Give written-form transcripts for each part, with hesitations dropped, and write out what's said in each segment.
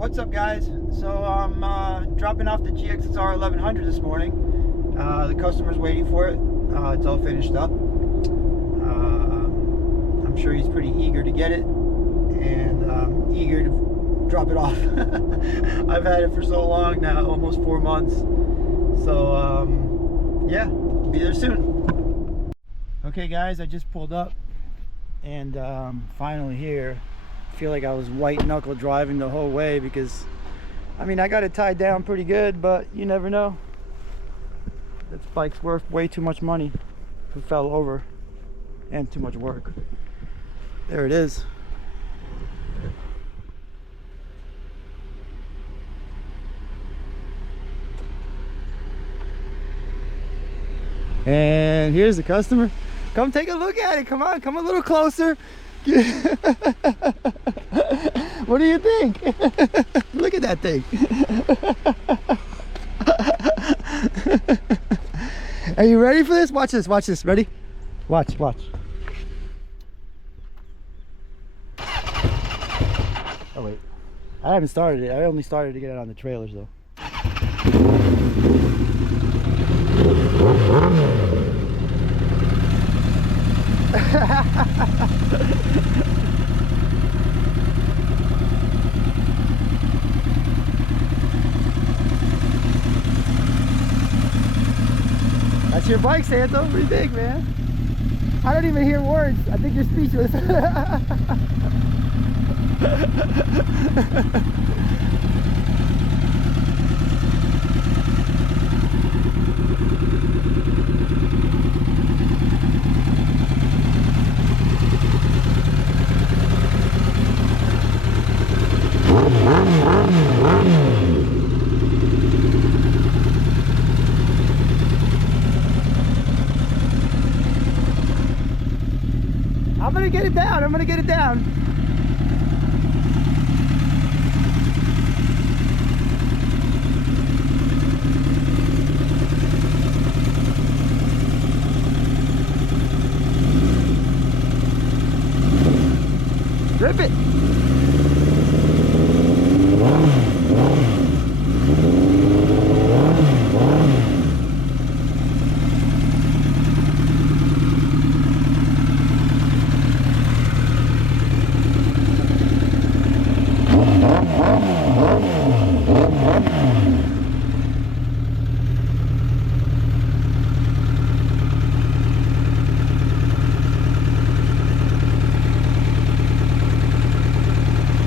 What's up, guys? So I'm dropping off the GSXR1100 this morning. The customer's waiting for it. It's all finished up. I'm sure he's pretty eager to get it, and I'm eager to drop it off. I've had it for so long now, almost 4 months. So yeah, be there soon. Okay, guys, I just pulled up, and finally here. I feel like I was white knuckle driving the whole way because I mean I got it tied down pretty good, but you never know. This bike's worth way too much money if it fell over, and too much work. There it is. And here's the customer. Come take a look at it. Come on, come a little closer. What do you think? Look at that thing. Are you ready for this? Watch this, watch this. Ready? Watch, watch. Oh wait, I haven't started it. I only started to get it on the trailers though. That's your bike, Santo. What do you think, man? I don't even hear words. I think you're speechless. I'm gonna get it down. I'm gonna get it down. Rip it.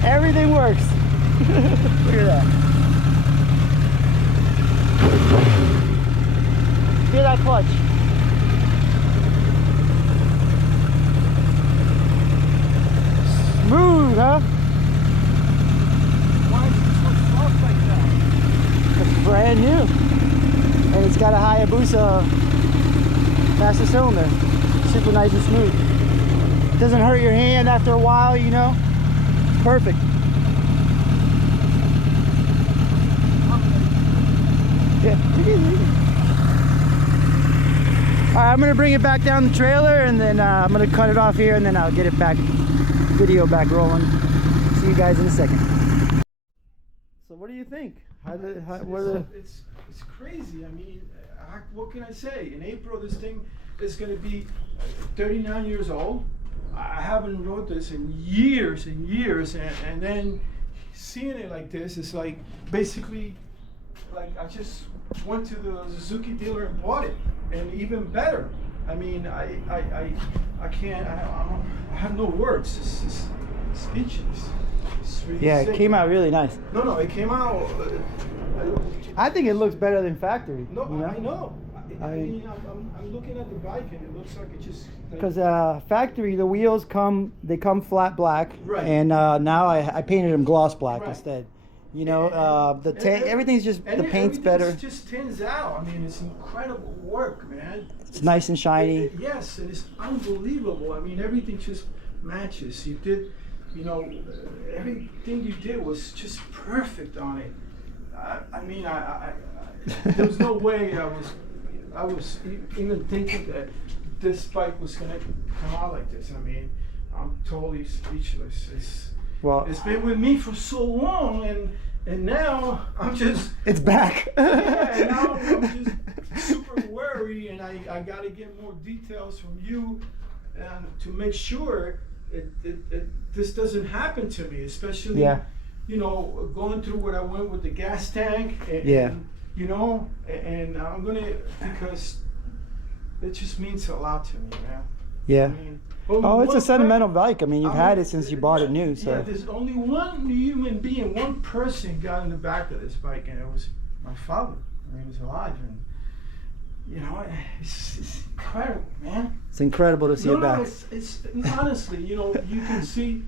Everything works. Look at that. Feel that clutch. Smooth, huh? Why is it so soft like that? It's brand new. And it's got a Hayabusa master cylinder. Super nice and smooth. It doesn't hurt your hand after a while, you know? Perfect. Yeah. Alright, I'm gonna bring it back down the trailer, and then I'm gonna cut it off here, and then I'll get it back, video back rolling. See you guys in a second. So what do you think? It's crazy. I mean, what can I say? In April, this thing is going to be 39 years old. I haven't rode this in years and years, and then seeing it like this is like basically like I just went to the Suzuki dealer and bought it, and even better. I mean, I can't. I have no words. It's speechless. It's really Yeah, sick. it came out really nice. No, it came out. I think it looks better than factory. No, you know? I know. I mean, I'm looking at the bike, and it looks like it just. Because factory, the wheels come flat black, Right. and now I painted them gloss black Right. instead. You know, everything's just, the paint's better. It just tins out. I mean, it's incredible work, man. It's nice and shiny. Yes, it is unbelievable. I mean, everything just matches. You did, you know, everything you did was just perfect on it. I mean, there was no way I was even thinking that this bike was gonna come out like this. I mean, I'm totally speechless. Well, it's been with me for so long, and now I'm just it's back. yeah. Now I'm just super worried, and I got to get more details from you, and to make sure this doesn't happen to me, especially you know, going through what I went with the gas tank. And, you know, and I'm gonna, because it just means a lot to me, man. Yeah. I mean, It's a sentimental bike. I mean, you've had it since you bought it new, so. Yeah, there's only one human being, one person got in the back of this bike, and it was my father. I mean, he was alive, and you know, it's incredible, man. It's incredible to see it back. It's honestly, you know, you can see.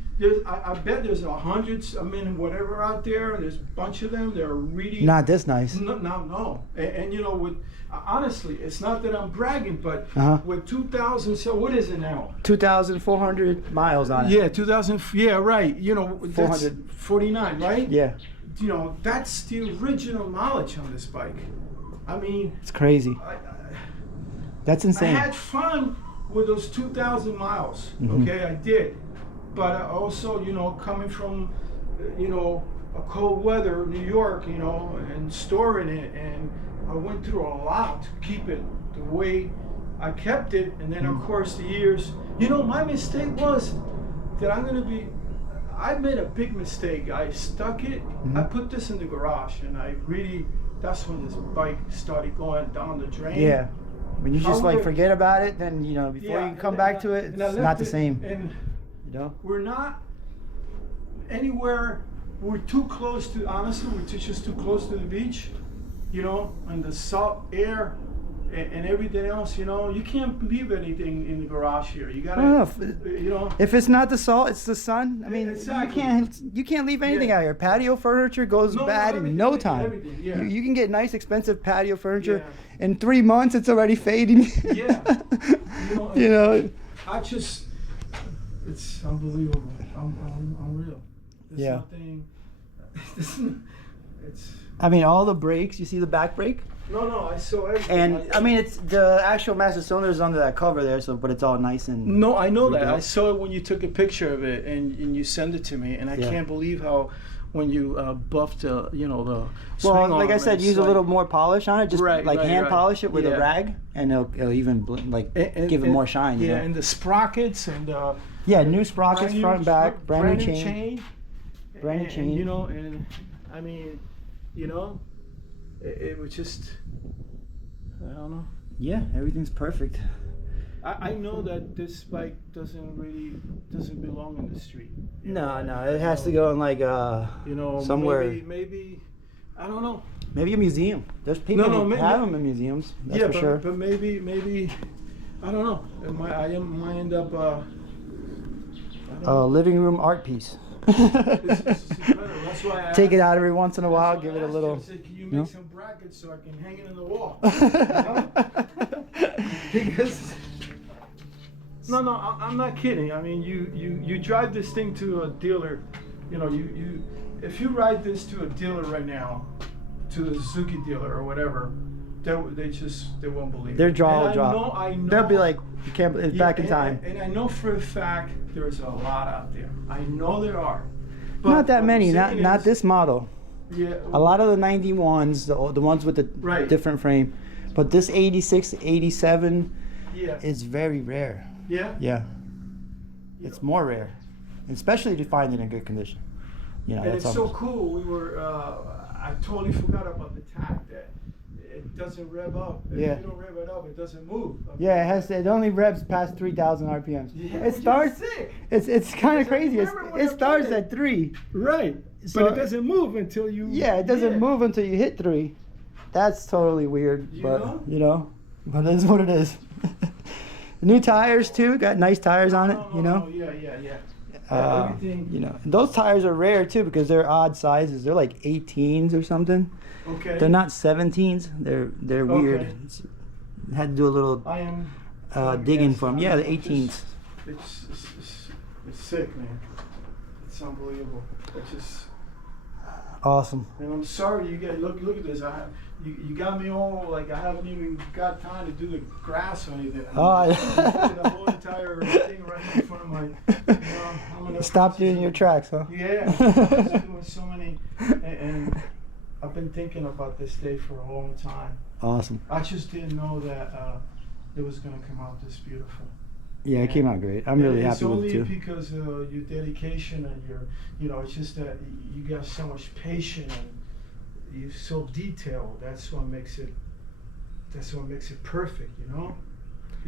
I bet there's hundreds. I mean, whatever out there. There's a bunch of them. They're really not this nice. No. And you know, with honestly, it's not that I'm bragging, but with 2,000. So what is it now? 2,400 miles on it. Yeah, 2,000. Yeah, right. You know, 449, right? Yeah. You know, that's the original mileage on this bike. I mean, it's crazy. That's insane. I had fun with those 2,000 miles. Okay, I did. But also, you know, coming from, you know, a cold weather, New York, you know, and storing it, and I went through a lot to keep it the way I kept it. And then, of course, the years. You know, my mistake was that I made a big mistake. I stuck it. I put this in the garage, and that's when this bike started going down the drain. Yeah. When you just like forget about it, then, you know, before you come back to it, it's not the same. And you know? We're not anywhere, we're too close to, honestly, we're just too close to the beach, you know, and the salt air and everything else, you know, you can't leave anything in the garage here. You gotta, you know. If it's not the salt, it's the sun. I mean, exactly. you can't leave anything out here. Patio furniture goes bad in no time. You can get nice, expensive patio furniture. In 3 months, it's already fading. Yeah. You know. It's unbelievable. Unreal. There's nothing. I mean, all the brakes. You see the back brake? No, I saw everything. And I mean, it's the actual master cylinder is under that cover there, so but it's all nice and. No, I know that. I saw it when you took a picture of it and you sent it to me, and I can't believe how when you buffed the swing arm. Like I said, use a little more polish on it, just hand polish it with a rag, and it'll even give it more shine. Yeah, and the sprockets and new sprockets front and back, brand new chain. Brand new chain. You know, and I mean, you know, it was just, I don't know. Yeah, everything's perfect. I know that this bike doesn't belong in the street. No, it has to go in like somewhere. Maybe I don't know. Maybe a museum. There's people who have them in museums. That's for sure. But maybe I don't know. I might end up a living room art piece. That's why take it out every once in a while. Give it a little. Can you make some brackets so I can hang it in the wall? Because. No, I'm not kidding. I mean, you drive this thing to a dealer, you know, if you ride this to a dealer right now, to a Suzuki dealer or whatever, they won't believe it. Their jaw will drop. I know. They'll be like, you can't. It's back in time. And I know for a fact there's a lot out there. I know there are. But not that many. Not this model. Yeah. A lot of the 91s, the ones with the different frame, but this 86, 87 is very rare. Yeah? Yeah. It's more rare. Especially to find it in good condition. You know, and it's so cool. We were, I totally forgot about the tach that it doesn't rev up. If you don't rev it up, it doesn't move. Yeah, it only revs past 3,000 RPMs. Yeah, it starts, it's kind of crazy. It starts at 3. Right. So, but it doesn't move until you... Yeah, it doesn't move until you hit 3. That's totally weird. But it is what it is. New tires too. Got nice tires on it. You know. Yeah. Everything. You know, those tires are rare too because they're odd sizes. They're like 18s or something. Okay. They're not 17s. They're weird. Had to do a little digging for them. Yeah, the 18s. It's sick, man. It's unbelievable. It's just awesome. And I'm sorry you guys look at this. You got me all like I haven't even got time to do the grass or anything. The whole entire thing right in front of my. I'm gonna Stopped you in your tracks, huh? Yeah, I was doing so many, and I've been thinking about this day for a long time. Awesome. I just didn't know that it was gonna come out this beautiful. Yeah, it came out great. I'm really happy with it too. It's only because of your dedication and your, it's just that you got so much patience and you're so detailed. That's what makes it perfect,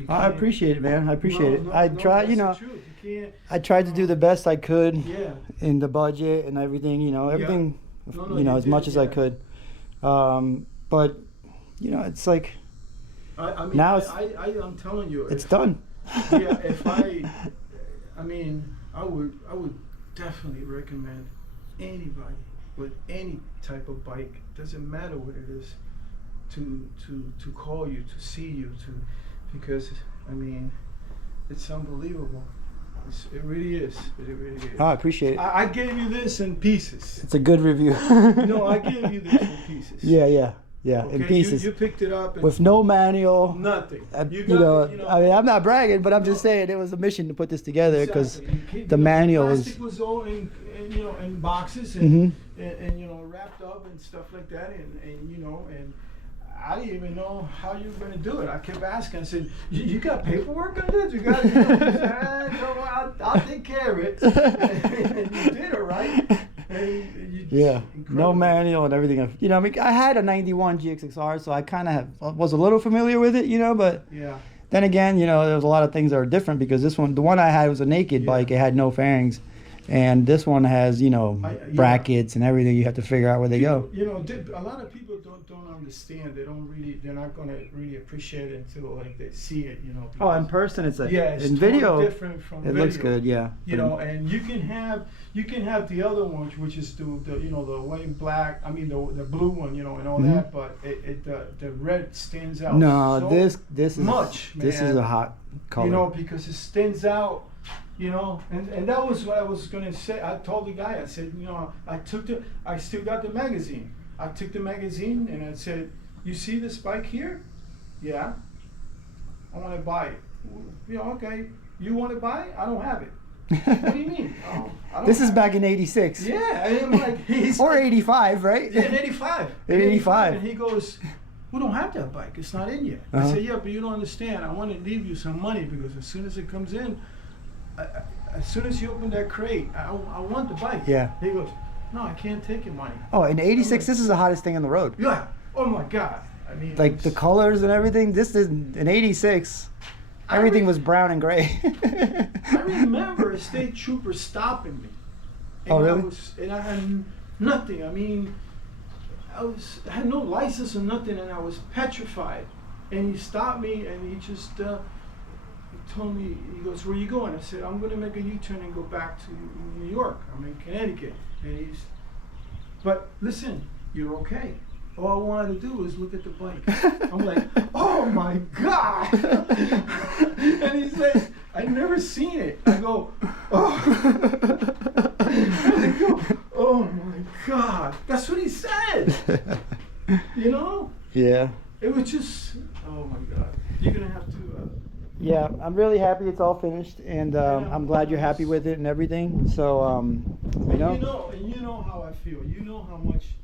I appreciate it, man. I appreciate it. I that's tried, the truth. You can't, I tried to do the best I could yeah. in the budget and everything, everything, you as much did, as I could. But, it's like, I mean, now I'm telling you, it's done. Yeah, I would definitely recommend anybody with any type of bike, doesn't matter what it is, to call you, to see you, because it's unbelievable. It really is. It really is. I appreciate it. I gave you this in pieces. It's a good review. No, I gave you this in pieces. Yeah, Okay? in pieces. You picked it up. And with no manual. Nothing. I'm not bragging, but I'm just saying it was a mission to put this together because the manual was. Plastic was all in boxes and wrapped up and stuff like that, and I didn't even know how you were going to do it. I kept asking. I said, "You got paperwork on this? You got it?" I'll take care of it. And you did it, right? No manual and everything. I had a '91 GSXR, so I kind of was a little familiar with it, but yeah. Then again, there was a lot of things that were different because the one I had was a naked bike. It had no fairings, and this one has brackets and everything. You have to figure out where they go. A lot of people don't understand. They're not going to really appreciate it until they see it. Oh, in person, it's like it's in video. Totally different from video. Looks good, yeah. And you can have the other one, which is the white black. The blue one, and all that. But the red stands out. No, so this is much. This is a hot color. Because it stands out. And that was what I was gonna say. I told the guy, I said, I still got the magazine. I took the magazine and I said, "You see this bike here? Yeah. I want to buy it. Okay. You want to buy it? I don't have it. What do you mean? Oh, I don't this is have back in '86. Yeah, and I'm like, or '85, right? Yeah, in '85. In '85. And he goes, "We don't have that bike. It's not in yet." I said, "Yeah, but you don't understand. I want to leave you some money because as soon as it comes in, as soon as you open that crate, I want the bike." Yeah. He goes, "No, I can't take your money." Oh, in '86, this is the hottest thing on the road. Yeah. Oh my God. Like the colors and everything. This is in '86. Everything was brown and gray. I remember a state trooper stopping me. Oh, really? I had nothing. I had no license or nothing, and I was petrified. And he stopped me, and he just he told me, he goes, "Where you going?" I said, "I'm going to make a U-turn and go back to New York. I'm in Connecticut." And but listen, you're okay. All I wanted to do was look at the bike. I'm like, "Oh my God!" And he says, "I've never seen it." I go, "Oh." And I go, "Oh my God!" That's what he said. Yeah. It was just, oh my God. You're gonna have to. Yeah, I'm really happy it's all finished, and I'm glad you're happy with it and everything. So, And you know how I feel. You know how much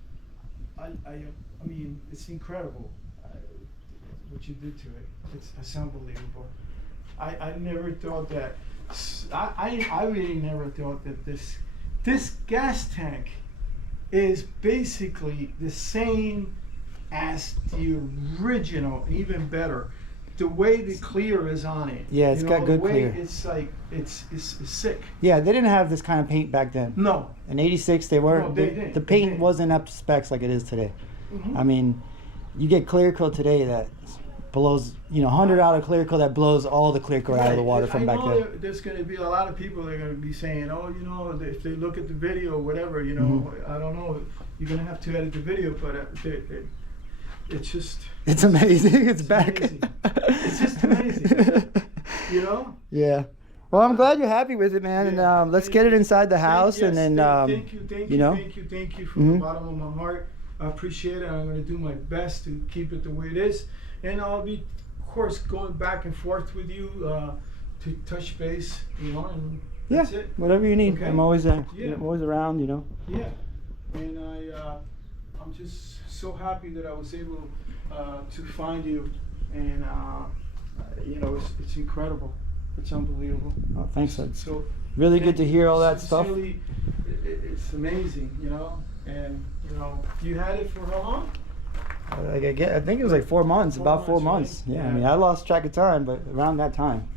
it's incredible what you did to it. It's unbelievable. I never thought that. I really never thought that this gas tank is basically the same as the original, even better. The way the clear is on it. Yeah, it's got good clear. It's like it's sick. Yeah, they didn't have this kind of paint back then. No. In '86, they weren't. No, they didn't. The paint wasn't up to specs like it is today. Mm-hmm. You get clear coat today that blows, $100 clear coat that blows all the clear coat out of the water from back then. There's going to be a lot of people that are going to be saying, "Oh, if they look at the video, whatever, I don't know, you're going to have to edit the video," but it's just. It's amazing. It's back. Amazing. It's just amazing. Yeah. Well, I'm glad you're happy with it, man. Yeah. And let's get it inside the house, and then thank you from the bottom of my heart. I appreciate it. I'm going to do my best to keep it the way it is, and I'll be, of course, going back and forth with you to touch base, you know, and Yeah, that's it. whatever you need. Okay. I'm always Yeah. I'm always around, you know. Yeah, and I'm just so happy that I was able to find you, and you know, it's incredible, it's unbelievable. Oh, thanks. So Really thank good to you. hear all that stuff. Sincerely, it's amazing, you know, and you know, you had it for how long? I think it was like 4 months, 4 about 4 months, right? months. Yeah, I Yeah. mean, I lost track of time, but around that time.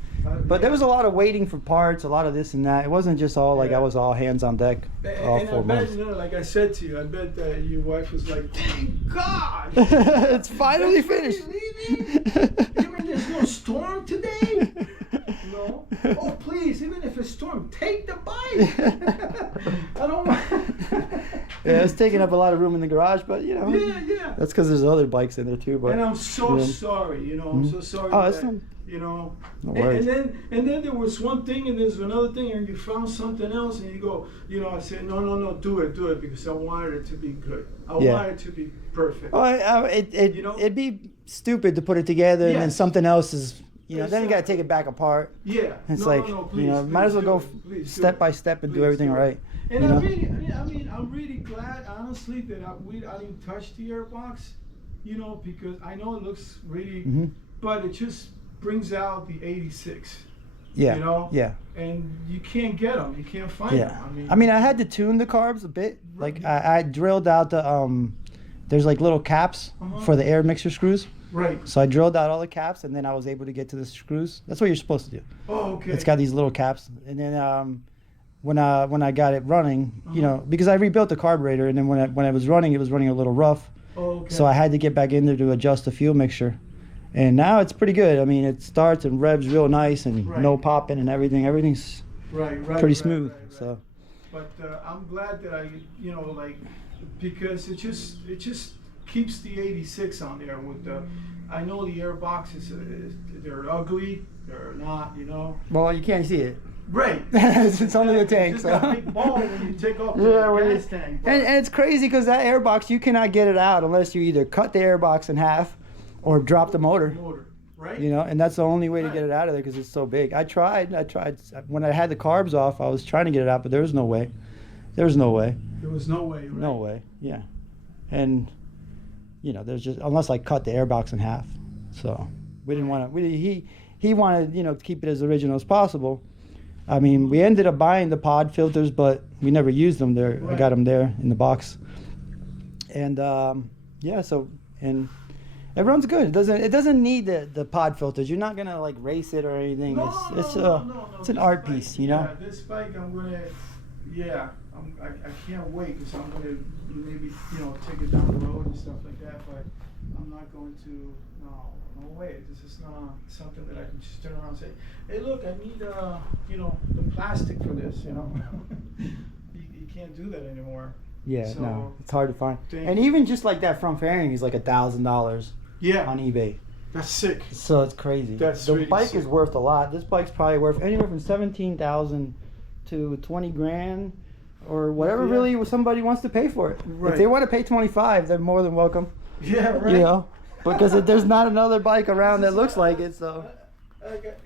But there was a lot of waiting for parts, a lot of this and that. It wasn't just all like I was all hands on deck all And 4 I bet, months. you know, like I said to you, I bet that your wife was like, thank God! It's finally finished. Even there's no storm today? No? Oh, please, even if it's storm, take the bike! I don't want... Yeah, it's taking up a lot of room in the garage, but you know. Yeah. That's because there's other bikes in there too. But And I'm so you know. sorry, you know, I'm so sorry Oh, that, that's not- you know. No and worries. then there was one thing and there's another thing and you found something else and you go, you know, I said, no, do it because I wanted it to be good. I wanted it to be perfect. Oh, You know? it'd be stupid to put it together and then Yes. something else is, you know, then you got to Exactly. take it back apart. Yeah. It's No, like, please, you know, might as well please go do it. Please do step it. by step and do Please everything do it. right. And you I know? really, I'm really glad, honestly, that I didn't touch the airbox, you know, because I know it looks really, Mhm. but it just brings out the 86. Yeah. You know? Yeah. And you can't get them. You can't find Yeah. them. I mean, I had to tune the carbs a bit. Like I drilled out the there's like little caps for the air mixer screws. Right. So I drilled out all the caps and then I was able to get to the screws. That's what you're supposed to do. Oh, okay. It's got these little caps, and then when I got it running, you know, because I rebuilt the carburetor, and then when it was running a little rough. Oh, okay. So I had to get back in there to adjust the fuel mixture, and now it's pretty good. I mean, it starts and revs real nice, and Right. no popping and everything. Everything's right, pretty smooth. right. So But I'm glad that I, you know, like, because it just keeps the 86 on there with the. I know the air boxes, they're ugly. They're not, you know. well, you can't see it. Right. It's under the tank. Just So. got a big ball when you take off the Yeah, gas tank. and it's crazy because that airbox, you cannot get it out unless you either cut the airbox in half or drop the motor. Right. You know, and that's the only way to get it out of there because it's so big. I tried. When I had the carbs off, I was trying to get it out, but there was no way. There was no way. There was no way. Right? No way. Yeah. And, you know, there's just, unless I cut the airbox in half. So we didn't want to, he wanted, you know, to keep it as original as possible. I mean, we ended up buying the pod filters, but we never used them there. Right. I got them there in the box. And, yeah, so, and it runs good. It doesn't need the pod filters. You're not gonna like race it or anything. No, It's no. it's an This art bike, piece, you know. Yeah, this bike I'm gonna, I can't wait because I'm gonna maybe, you know, take it down the road and stuff like that. But I'm not going to. No way. This is not something that I can just turn around and say, hey, look, I need you know, the plastic for this. You know, you can't do that anymore. Yeah, So, no, it's hard to find. thank And you. even just like that front fairing is like $1,000 Yeah, on eBay. that's sick. So it's crazy. That's the really bike sick. is worth a lot. This bike's probably worth anywhere from 17,000 to 20 grand or whatever Yeah. really somebody wants to pay for it. Right. If they want to pay 25, they're more than welcome. Yeah, right. You know, because there's not another bike around that looks like it. So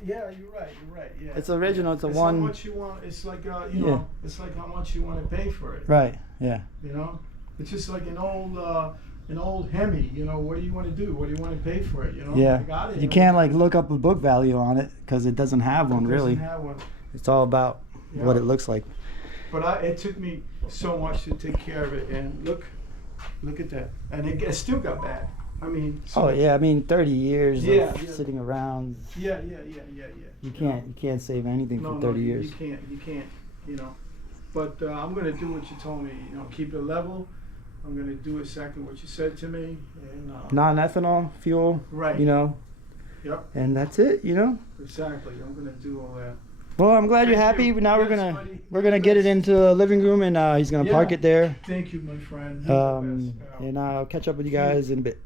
Yeah, you're right. Yeah. it's original. It's a It's one. how much you want. It's like you Yeah. know. It's like how much you want to pay for it. Right. Yeah. You know, it's just like an old Hemi. You know, what do you want to do? What do you want to pay for it? You know. Yeah. I got it. You can't like look up a book value on it because it doesn't have one It really. doesn't have one. It's all about what Yeah. it looks like. But it took me so much to take care of it, and look at that, and it still got bad. I mean. So, Oh yeah, I mean 30 years Yeah, of yeah. sitting around. Yeah. You can't save anything No, for 30 years. You can't. You know. But I'm gonna do what you told me. You know, keep it level. I'm gonna do exactly what you said to me, and Non-ethanol fuel. Right. You know. Yep. And that's it. You know. Exactly. I'm gonna do all that. Well, I'm glad you're Thank happy. you. But now Yes, buddy. we're gonna get it into the living room and he's gonna Yeah. park it there. Thank you, my friend. You're the best. And I'll catch up with you guys in a bit.